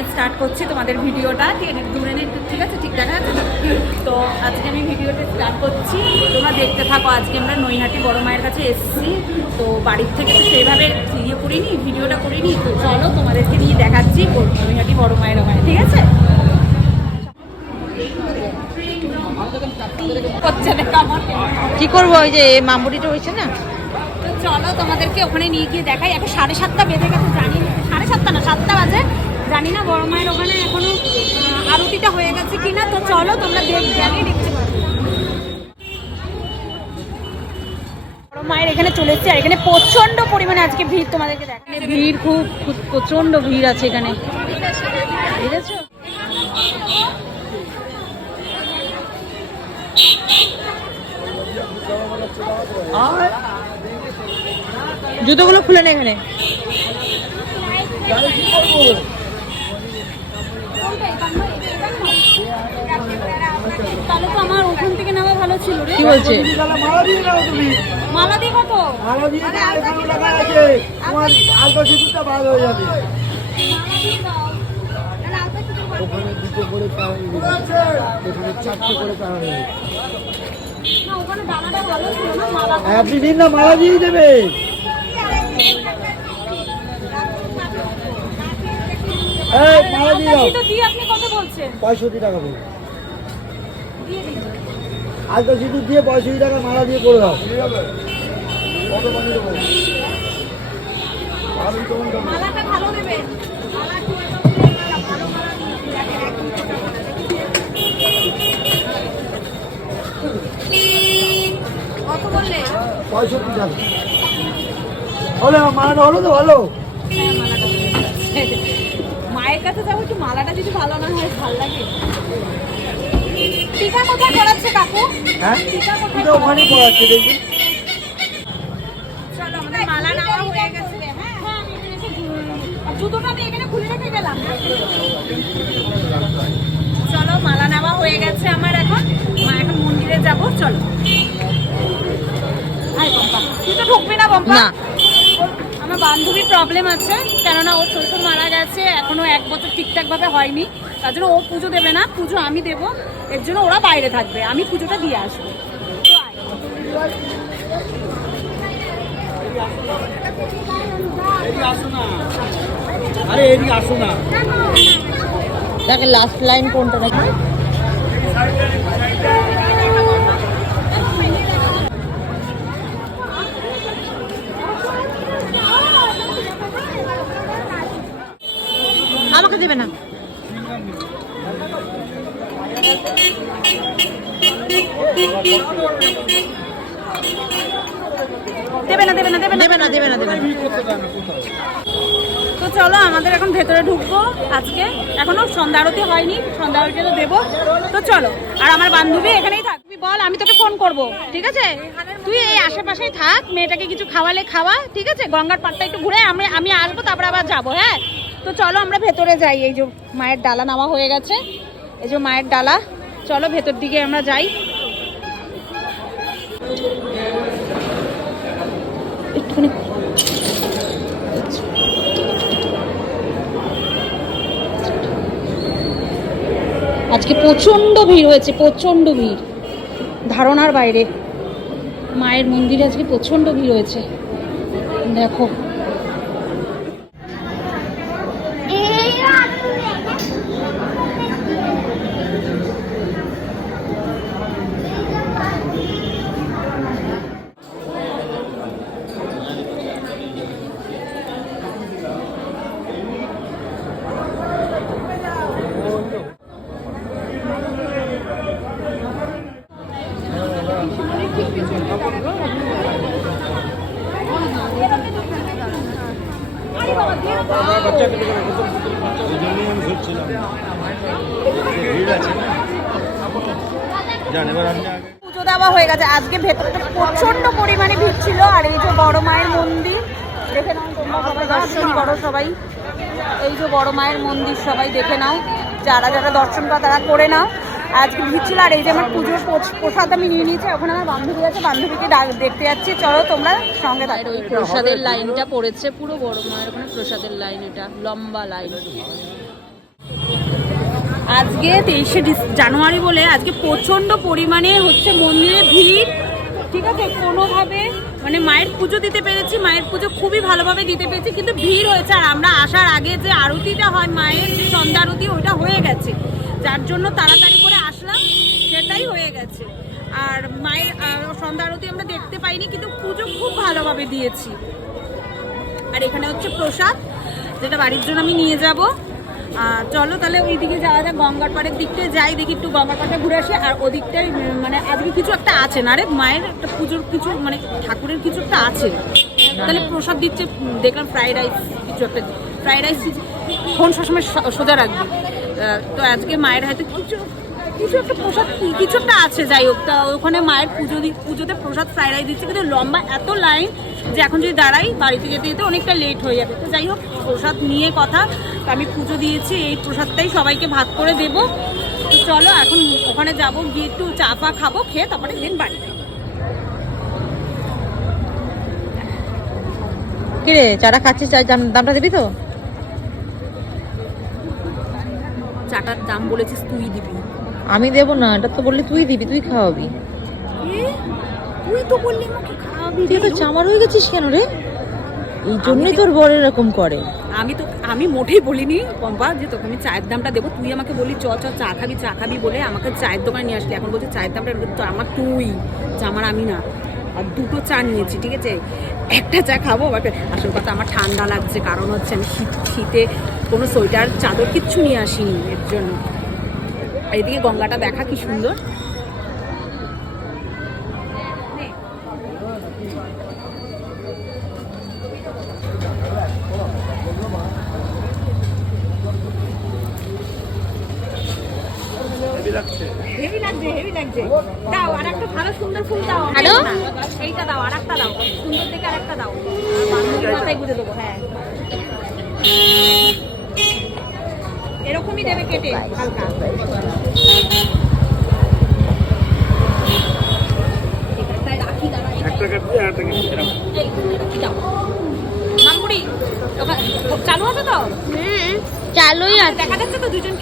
নিয়ে স্টার্ট করছি তোমাদের ভিডিওটা। দূরে নিয়ে ঠিক আছে? ঠিক দেখা যাচ্ছে? তো? আজকে আমি ভিডিওটা স্টার্ট করছি। তোমরা দেখতে থাকো আজকে আমরা নৈহাটি বড় মায়ের কাছে এসেছি। তো বাড়ির থেকে তো সেইভাবে ইয়ে করিনি ভিডিওটা করিনি। তো চলো তোমাদেরকে নিয়ে দেখাচ্ছি নৈহাটি বড় মায়ের ওখানে ঠিক আছে? কি করব ওই যে মামুড়িটা হয়েছে না? তো চলো তোমাদেরকে ওখানে নিয়ে গিয়ে দেখাই। এখন সাড়ে সাতটা বেজে গেছে জানি সাড়ে সাতটা না সাতটা বাজে। জানি না, বড় মায়ের ওখানে এখনও আরতিটা হয়ে গেছে কিনা, তো চলো তোমরা পাবে মায়ের এখানে চলে আর এখানে প্রচণ্ড পরিমাণে আজকে ভিড় ভিড় খুব প্রচণ্ড ভিড় আছে এখানে। জুতোগুলো খুলে নে এখানে। তাহলে তো আমার ওখান থেকে নেওয়া ভালো ছিল রে। কি বলছে মালা দিয়ে দাও তুমি। মালা দিয়ে কত? মালা দিয়ে দাও এখানে আছে তোমার আলতা সিঁদুরটা ভালো হয়ে যাবে। ওখানে দুটো করে পাহাড়ি এখানে চারটে করে পাহাড়ি না ওখানে দানাটা ভালো ছিল না হ্যাঁ বিভিন্ন মালা দিয়ে দেবে। এই মালা দিয়ে দাও দিয়ে আপনি কত বলছেন? পঁয়ষট্টি টাকা বলুন। দিয়ে দিন। আলতা সিঁদুর দিয়ে পঁয়ষট্টি টাকা মালা দিয়ে করে দাও। কত বানিয়ে দেবো মালাটা ভালো দেবে। মালা ভালো মালা কত বললে? পঁয়ষট্টি টাকা। হলো মালাটা হলো তো ভালো। হ্যাঁ মালাটা মায়ের কাছে যাব একটু মালাটা যদি ভালো না হয় ভালো লাগে। টিকা কোথায় করাচ্ছে কাকু? হ্যাঁ? টিকা কোথায় ওখানে পড়াচ্ছে? দেখি। চলো আমাদের মালা নেওয়া হয়ে গেছে। হ্যাঁ হ্যাঁ জুতোটা আমি এখানে খুলে রেখে গেলাম। চলো মালা নেওয়া হয়ে গেছে আমার এখন। মা এখন মন্দিরে যাব চলো। তুই তো ঢুকবি না। ওর- আমার বান্ধবীর প্রবলেম আছে? কেননা ওর শ্বশুর মারা গেছে এখনও এক বছর ঠিকঠাক ভাবে হয়নি। তার জন্য ও পুজো দেবে না পুজো আমি দেবো। এর জন্য ওরা বাইরে থাকবে আমি পুজোটা দিয়ে আসব। তো আয়। আরে এদিকে আসো না। দেখে লাস্ট লাইন কোনটা নাকি আমাকে দেবে না। দেবে না দেবে না দেবে না। দেবে না দেবে না দেবে তো চলো আমাদের এখন ভেতরে ঢুকবো আজকে। এখনও সন্ধ্যা আরতি হয়নি সন্ধ্যা আরতি তো দেবো। তো চলো আর আমার বান্ধবী এখানেই থাক। তুই বল আমি তোকে ফোন করব ঠিক আছে? তুই এই আশেপাশেই থাক মেয়েটাকে কিছু খাওয়ালে খাওয়া ঠিক আছে? গঙ্গার পাড়টা একটু ঘুরে আমি আমি আসব তারপরে আবার যাব হ্যাঁ? তো চলো আমরা ভেতরে যাই। এই যে মায়ের ডালা নামা হয়ে গেছে। এই যে মায়ের ডালা। চলো ভেতর দিকে আমরা যাই। আজকে প্রচণ্ড ভিড় হয়েছে, প্রচণ্ড ভিড়। ধারণার বাইরে। মায়ের মন্দিরে আজকে প্রচণ্ড ভিড় হয়েছে। দেখো। পুজো দেওয়া হয়ে গেছে। আজকে ভেতরটা প্রচণ্ড পরিমাণে ভিড় ছিল। আর এই যে বড় মায়ের মন্দির, দেখে নাও তোমরা সবাই, দর্শন করো সবাই। এই যে বড় মায়ের মন্দির সবাই দেখে নাও। যারা যারা দর্শন করা তারা করে নাও। আজকে ভিড় ছিল আর এই যে আমার পুজোর প্রসাদ আমি নিয়ে নিয়েছি ওখানে আমার বান্ধবী আছে বান্ধবীকে দেখতে যাচ্ছি। চলো তোমরা সঙ্গে থাকো। ওই প্রসাদের লাইনটা পড়েছে পুরো বড় মায়ের ওখানে প্রসাদের লাইন এটা লম্বা লাইন। আজকে তেইশে জানুয়ারি বলে আজকে প্রচণ্ড পরিমাণে হচ্ছে মন্দিরে ভিড় ঠিক আছে? কোনোভাবে মানে মায়ের পুজো দিতে পেরেছি মায়ের পুজো খুবই ভালোভাবে দিতে পেরেছি কিন্তু ভিড় হয়েছে। আর আমরা আসার আগে যে আরতিটা হয় মায়ের যে সন্ধ্যা আরতি ওইটা হয়ে গেছে। যার জন্য তাড়াতাড়ি করে আসলাম, সেটাই হয়ে গেছে। আর মায়ের সন্ধ্যা আরতি আমরা দেখতে পাইনি, কিন্তু পুজো খুব ভালোভাবে দিয়েছি। আর এখানে হচ্ছে প্রসাদ, যেটা বাড়ির জন্য আমি নিয়ে যাব। আর চলো তাহলে ওই দিকে যাওয়া যাক, গঙ্গার পাড়ের দিকটা যাই, দেখি একটু গঙ্গার পাড়টা ঘুরে আসি। আর ওদিকটাই মানে আজকে কিছু একটা আছে না রে? মায়ের একটা পুজোর কিছু মানে ঠাকুরের কিছু একটা আছে। তাহলে প্রসাদ দিচ্ছে দেখলাম ফ্রাইড রাইস কিছু একটা। ফ্রাইড রাইস ফোন সবসময় সোজা রাখবি। তো আজকে মায়ের হাতে কিছু কিছু একটা প্রসাদ, কিছু একটা আছে, যাই হোক, তা ওখানে মায়ের পুজো পুজোতে প্রসাদ ফ্রাইড রাইস দিচ্ছে, কিন্তু লম্বা এত লাইন যে এখন যদি দাঁড়াই, বাড়িতে যেতে যেতে অনেকটা লেট হয়ে যাবে। তো যাই হোক, প্রসাদ নিয়ে কথা, আমি পুজো দিয়েছি, এই প্রসাদটাই সবাইকে ভাগ করে দেব। তো চলো, এখন ওখানে যাব, গিয়ে একটু চা ফা খাব, খেয়ে তারপরে দিন বাড়ি কিরে, চাটা খাচ্ছিস দামটা দিবি তো? চাটার দাম বলেছিস তুই দিবি। আমি দেবো না এটা তো বললি তুই দিবি তুই খাওয়াবি। তুই তো বললি আমাকে খাওয়াবি তুই তো চামার হয়ে গেছিস কেন রে? এই জন্যই তোর বড় এরকম করে। আমি তো আমি মোটেই বলিনি পম্পা যে তোকে আমি চায়ের দামটা দেবো তুই আমাকে বললি চ চ চা খাবি চা খাবি বলে আমাকে চায়ের দোকানে নিয়ে আসলি। এখন বলছে চায়ের দামটা তো আমার তুই চা আমার আমি না। আর দুটো চা নিয়েছি ঠিক আছে? একটা চা খাব বাট আসল কথা আমার ঠান্ডা লাগছে কারণ হচ্ছে আমি শীত শীতে কোনো সোয়েটার চাদর কিচ্ছু নিয়ে আসিনি এর জন্য। আর এদিকে গঙ্গাটা দেখা কি সুন্দর। দাও সেইটা দাও। আর একটা দাও। সুন্দর দেখে আর একটা দাও। মাথায় গুঁজে দেবো হ্যাঁ। এরকমই দেবে কেটে হালকা। চালু আছে তো? চালুই আছে। দেখা যাচ্ছে তো দুজন